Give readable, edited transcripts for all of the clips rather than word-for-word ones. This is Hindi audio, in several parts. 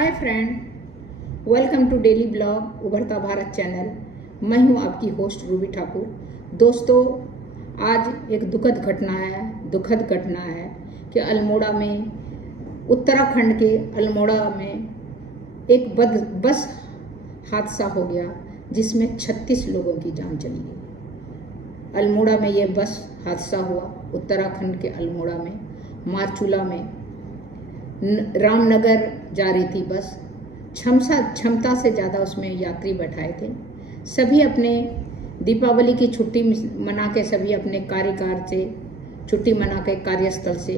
Hi friend, welcome to daily blog उभरता भारत चैनल। मैं हूं आपकी होस्ट रूबी ठाकुर। दोस्तों, आज एक दुखद घटना है कि अल्मोड़ा में, उत्तराखंड के अल्मोड़ा में एक बस हादसा हो गया जिसमें 36 लोगों की जान चली गई। अल्मोड़ा में ये बस हादसा हुआ, उत्तराखंड के अल्मोड़ा में, मारचूला में। रामनगर जा रही थी बस। क्षमता से ज़्यादा उसमें यात्री बैठाए थे। सभी अपने दीपावली की छुट्टी मना के, सभी अपने कार्यकार से छुट्टी मना के, कार्यस्थल से,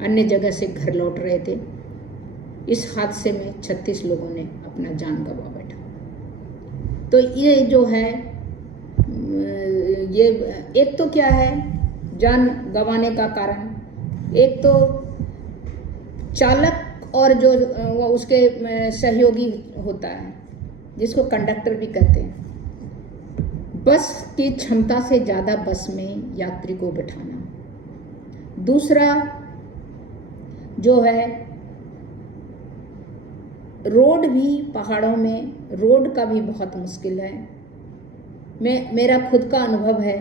अन्य जगह से घर लौट रहे थे। इस हादसे में 36 लोगों ने अपना जान गंवा बैठा। तो ये जो है, ये एक तो क्या है जान गंवाने का कारण, एक तो चालक और जो उसके सहयोगी होता है, जिसको कंडक्टर भी कहते हैं। बस की क्षमता से ज़्यादा बस में यात्री को बिठाना। दूसरा जो है, रोड भी पहाड़ों में रोड का भी बहुत मुश्किल है। मेरा खुद का अनुभव है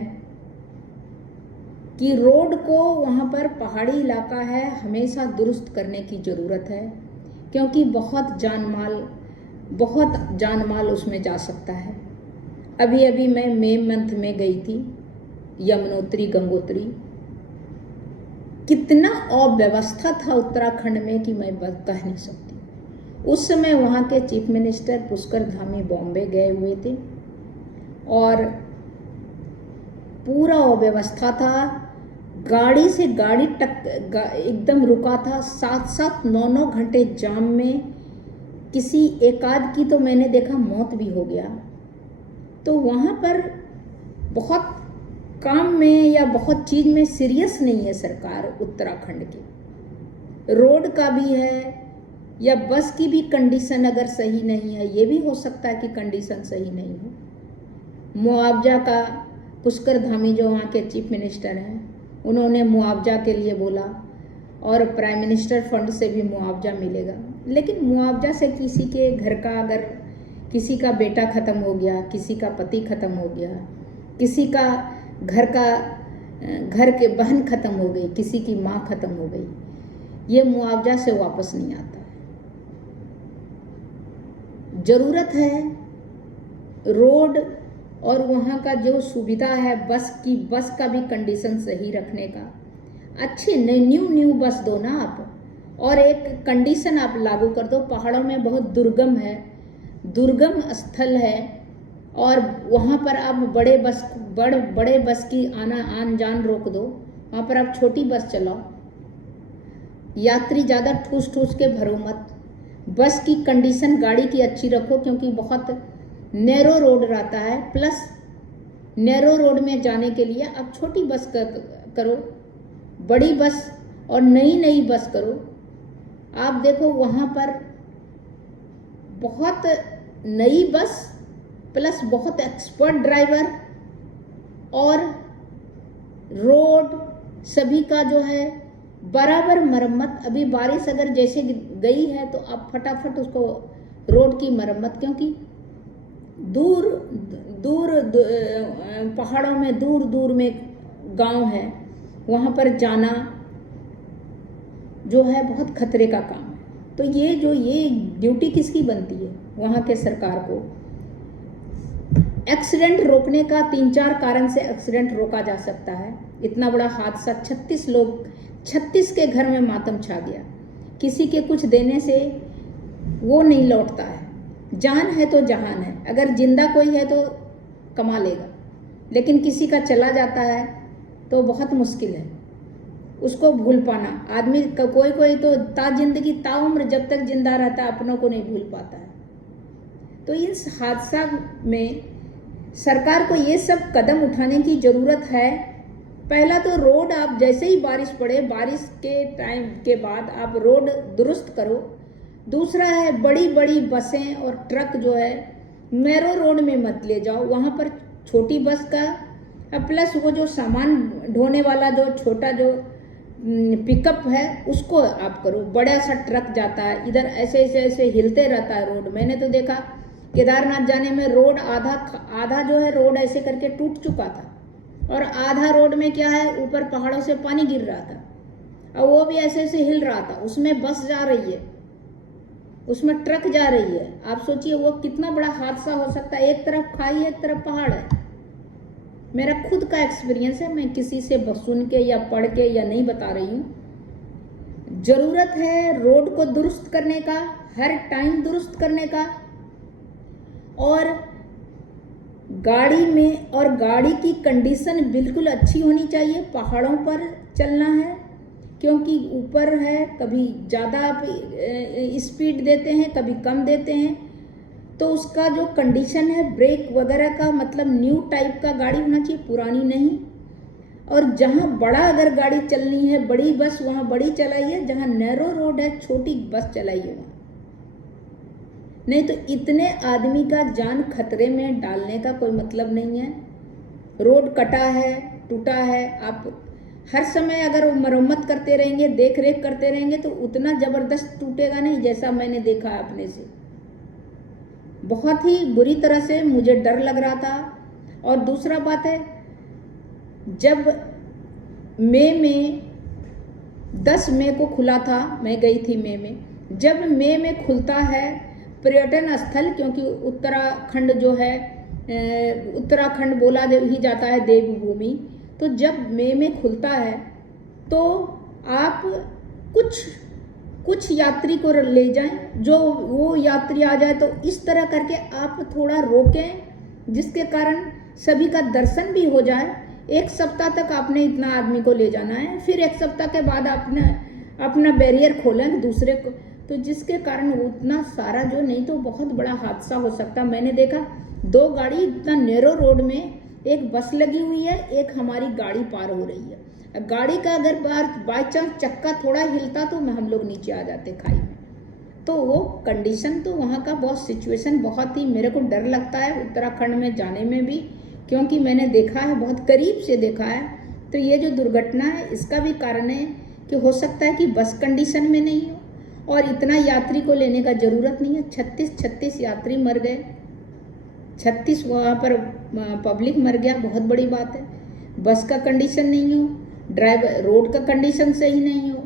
कि रोड को, वहाँ पर पहाड़ी इलाका है, हमेशा दुरुस्त करने की ज़रूरत है, क्योंकि बहुत जान माल उसमें जा सकता है। अभी मैं मई मंथ में गई थी यमुनोत्री गंगोत्री। कितना अव्यवस्था था उत्तराखंड में कि मैं कह नहीं सकती। उस समय वहाँ के चीफ मिनिस्टर पुष्कर धामी बॉम्बे गए हुए थे और पूरा अव्यवस्था था। गाड़ी से गाड़ी एकदम रुका था। 7-7, 9-9 घंटे जाम में किसी एकाध की तो मैंने देखा मौत भी हो गया। तो वहाँ पर बहुत काम में या बहुत चीज़ में सीरियस नहीं है सरकार उत्तराखंड की। रोड का भी है या बस की भी कंडीशन अगर सही नहीं है, ये भी हो सकता है कि कंडीशन सही नहीं हो। मुआवजा का, पुष्कर धामी जो वहाँ के चीफ मिनिस्टर हैं, उन्होंने मुआवजा के लिए बोला और प्राइम मिनिस्टर फंड से भी मुआवजा मिलेगा। लेकिन मुआवजा से किसी के घर का, अगर किसी का बेटा ख़त्म हो गया, किसी का पति ख़त्म हो गया, किसी का घर के बहन ख़त्म हो गई, किसी की माँ ख़त्म हो गई, ये मुआवजा से वापस नहीं आता है। ज़रूरत है रोड और वहाँ का जो सुविधा है बस का भी कंडीशन सही रखने का। अच्छी न्यू बस दो ना आप, और एक कंडीशन आप लागू कर दो। पहाड़ों में बहुत दुर्गम स्थल है और वहाँ पर आप बड़े बस की आन जान रोक दो। वहाँ पर आप छोटी बस चलाओ, यात्री ज़्यादा ठूस के भरो मत। बस की कंडीशन गाड़ी की अच्छी रखो, क्योंकि बहुत नैरो रोड रहता है। प्लस नैरो रोड में जाने के लिए आप छोटी बस करो, बड़ी बस और नई बस करो। आप देखो वहाँ पर बहुत नई बस प्लस बहुत एक्सपर्ट ड्राइवर और रोड सभी का जो है बराबर मरम्मत। अभी बारिश अगर जैसे गई है तो आप फटाफट उसको रोड की मरम्मत, क्योंकि दूर पहाड़ों में दूर में गांव है, वहाँ पर जाना जो है बहुत खतरे का काम है। तो ये ड्यूटी किसकी बनती है? वहाँ के सरकार को। एक्सीडेंट रोकने का 3-4 कारण से एक्सीडेंट रोका जा सकता है। इतना बड़ा हादसा, 36 के घर में मातम छा गया। किसी के कुछ देने से वो नहीं लौटता है। जान है तो जहान है, अगर जिंदा कोई है तो कमा लेगा, लेकिन किसी का चला जाता है तो बहुत मुश्किल है उसको भूल पाना। आदमी कोई तो जिंदगी ताउम्र जब तक जिंदा रहता है अपनों को नहीं भूल पाता है। तो इस हादसा में सरकार को ये सब कदम उठाने की ज़रूरत है। पहला तो रोड, आप जैसे ही बारिश पड़े, बारिश के टाइम के बाद आप रोड दुरुस्त करो। दूसरा है, बड़ी बसें और ट्रक जो है नैरो रोड में मत ले जाओ। वहाँ पर छोटी बस का प्लस वो जो सामान ढोने वाला जो छोटा जो पिकअप है उसको आप करो। बड़ा सा ट्रक जाता है इधर, ऐसे ऐसे ऐसे हिलते रहता है रोड। मैंने तो देखा केदारनाथ जाने में रोड आधा जो है रोड ऐसे करके टूट चुका था, और आधा रोड में क्या है, ऊपर पहाड़ों से पानी गिर रहा था, और वो भी ऐसे ऐसे हिल रहा था। उसमें बस जा रही है, उसमें ट्रक जा रही है। आप सोचिए वो कितना बड़ा हादसा हो सकता है। एक तरफ खाई है, एक तरफ पहाड़ है। मेरा खुद का एक्सपीरियंस है, मैं किसी से सुन के या पढ़ के या नहीं बता रही हूँ। जरूरत है रोड को दुरुस्त करने का, हर टाइम दुरुस्त करने का, और गाड़ी में, और गाड़ी की कंडीशन बिल्कुल अच्छी होनी चाहिए। पहाड़ों पर चलना है क्योंकि ऊपर है, कभी ज़्यादा स्पीड देते हैं, कभी कम देते हैं, तो उसका जो कंडीशन है ब्रेक वगैरह का, मतलब न्यू टाइप का गाड़ी होना चाहिए, पुरानी नहीं। और जहाँ बड़ा अगर गाड़ी चलनी है, बड़ी बस, वहाँ बड़ी चलाइए। जहाँ नैरो रोड है, छोटी बस चलाइए वहाँ। नहीं तो इतने आदमी का जान खतरे में डालने का कोई मतलब नहीं है। रोड कटा है, टूटा है, आप हर समय अगर मरम्मत करते रहेंगे, देख रेख करते रहेंगे, तो उतना ज़बरदस्त टूटेगा नहीं जैसा मैंने देखा अपने से। बहुत ही बुरी तरह से मुझे डर लग रहा था। और दूसरा बात है, जब मई में 10 मई को खुला था, मैं गई थी मई में, जब मई में खुलता है पर्यटन स्थल, क्योंकि उत्तराखंड जो है, उत्तराखंड बोला ही जाता है देवभूमि, तो जब मई में खुलता है तो आप कुछ यात्री को ले जाएं, जो वो यात्री आ जाए तो इस तरह करके आप थोड़ा रोकें जिसके कारण सभी का दर्शन भी हो जाए। 1 सप्ताह तक आपने इतना आदमी को ले जाना है, फिर 1 सप्ताह के बाद आपने अपना बैरियर खोलें दूसरे को, तो जिसके कारण उतना सारा जो, नहीं तो बहुत बड़ा हादसा हो सकता। मैंने देखा 2 गाड़ी इतना नैरो रोड में, एक बस लगी हुई है, एक हमारी गाड़ी पार हो रही है। गाड़ी का अगर बाय चांस चक्का थोड़ा हिलता तो हम लोग नीचे आ जाते खाई में। तो वो कंडीशन, तो वहाँ का बहुत सिचुएशन बहुत ही, मेरे को डर लगता है उत्तराखंड में जाने में भी, क्योंकि मैंने देखा है, बहुत करीब से देखा है। तो ये जो दुर्घटना है इसका भी कारण है कि हो सकता है कि बस कंडीशन में नहीं हो, और इतना यात्री को लेने का ज़रूरत नहीं है। 36 यात्री मर गए, 36 वहाँ पर पब्लिक मर गया, बहुत बड़ी बात है। बस का कंडीशन नहीं हो, ड्राइवर रोड का कंडीशन सही नहीं हो,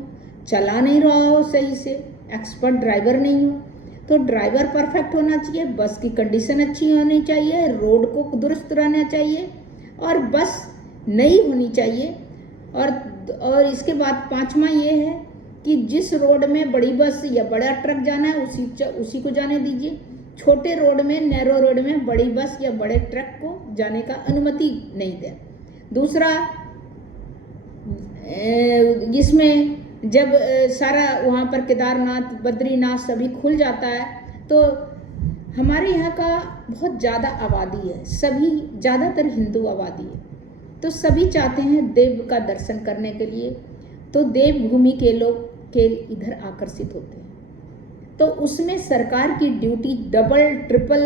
चला नहीं रहा हो सही से, एक्सपर्ट ड्राइवर नहीं हो, तो ड्राइवर परफेक्ट होना चाहिए, बस की कंडीशन अच्छी होनी चाहिए, रोड को दुरुस्त रहना चाहिए, और बस नई होनी चाहिए। और इसके बाद 5वां ये है कि जिस रोड में बड़ी बस या बड़ा ट्रक जाना है उसी को जाने दीजिए। छोटे रोड में, नैरो रोड में बड़ी बस या बड़े ट्रक को जाने का अनुमति नहीं दें। दूसरा, इसमें जब सारा वहाँ पर केदारनाथ, बद्रीनाथ सभी खुल जाता है, तो हमारे यहाँ का बहुत ज़्यादा आबादी है, सभी ज़्यादातर हिंदू आबादी है, तो सभी चाहते हैं देव का दर्शन करने के लिए, तो देवभूमि के लोग के इधर आकर्षित होते हैं। तो उसमें सरकार की ड्यूटी डबल, ट्रिपल,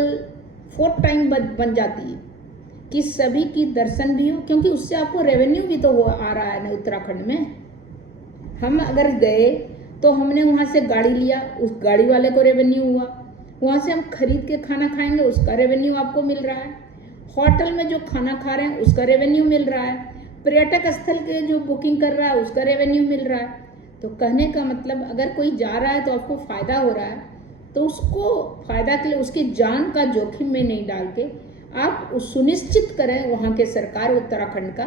4 टाइम बन जाती है कि सभी की दर्शन भी हो, क्योंकि उससे आपको रेवेन्यू भी तो आ रहा है ना उत्तराखंड में। हम अगर गए तो हमने वहाँ से गाड़ी लिया, उस गाड़ी वाले को रेवेन्यू हुआ, वहाँ से हम खरीद के खाना खाएंगे, उसका रेवेन्यू आपको मिल रहा है, होटल में जो खाना खा रहे हैं उसका रेवेन्यू मिल रहा है, पर्यटक स्थल के जो बुकिंग कर रहा है उसका रेवेन्यू मिल रहा है। तो कहने का मतलब, अगर कोई जा रहा है तो आपको फ़ायदा हो रहा है, तो उसको फ़ायदा के लिए उसकी जान का जोखिम में नहीं डाल के आप सुनिश्चित करें वहाँ के सरकार उत्तराखंड का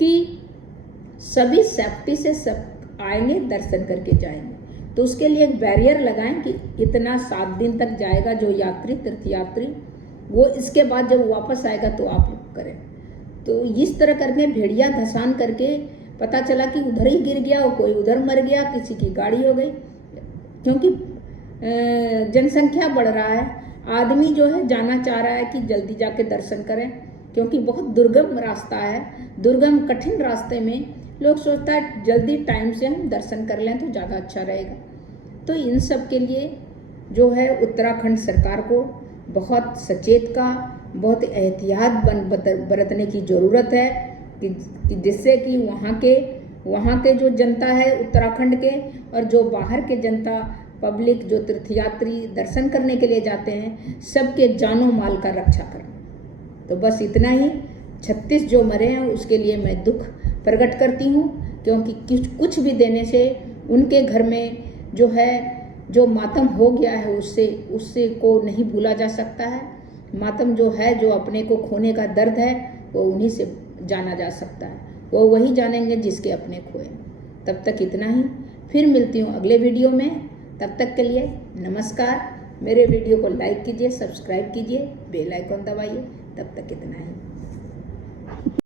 कि सभी सेफ्टी से सब आएंगे, दर्शन करके जाएंगे। तो उसके लिए एक बैरियर लगाएं कि इतना 7 दिन तक जाएगा जो यात्री, तीर्थयात्री, वो इसके बाद जब वापस आएगा तो आप लोग करें। तो इस तरह करके भेड़िया धसान करके पता चला कि उधर ही गिर गया, और कोई उधर मर गया, किसी की गाड़ी हो गई, क्योंकि जनसंख्या बढ़ रहा है, आदमी जो है जाना चाह रहा है कि जल्दी जाके दर्शन करें, क्योंकि बहुत दुर्गम रास्ता है, दुर्गम कठिन रास्ते में लोग सोचता है जल्दी टाइम से हम दर्शन कर लें तो ज़्यादा अच्छा रहेगा। तो इन सब के लिए जो है उत्तराखंड सरकार को बहुत सचेत का, बहुत एहतियात बरतने की ज़रूरत है कि जिससे कि वहाँ के वहाँ के जो जनता है उत्तराखंड के और जो बाहर के जनता पब्लिक जो तीर्थयात्री दर्शन करने के लिए जाते हैं, सबके जानो माल का रक्षा करना। तो बस इतना ही। 36 जो मरे हैं उसके लिए मैं दुख प्रकट करती हूँ, क्योंकि कुछ भी देने से उनके घर में जो है जो मातम हो गया है उससे को नहीं भूला जा सकता है। मातम जो है, जो अपने को खोने का दर्द है, वो उन्हीं से जाना जा सकता है। वो वही जानेंगे जिसके अपने खोए। तब तक इतना ही। फिर मिलती हूँ अगले वीडियो में। तब तक के लिए नमस्कार। मेरे वीडियो को लाइक कीजिए, सब्सक्राइब कीजिए, बेल आइकन दबाइए। तब तक इतना ही।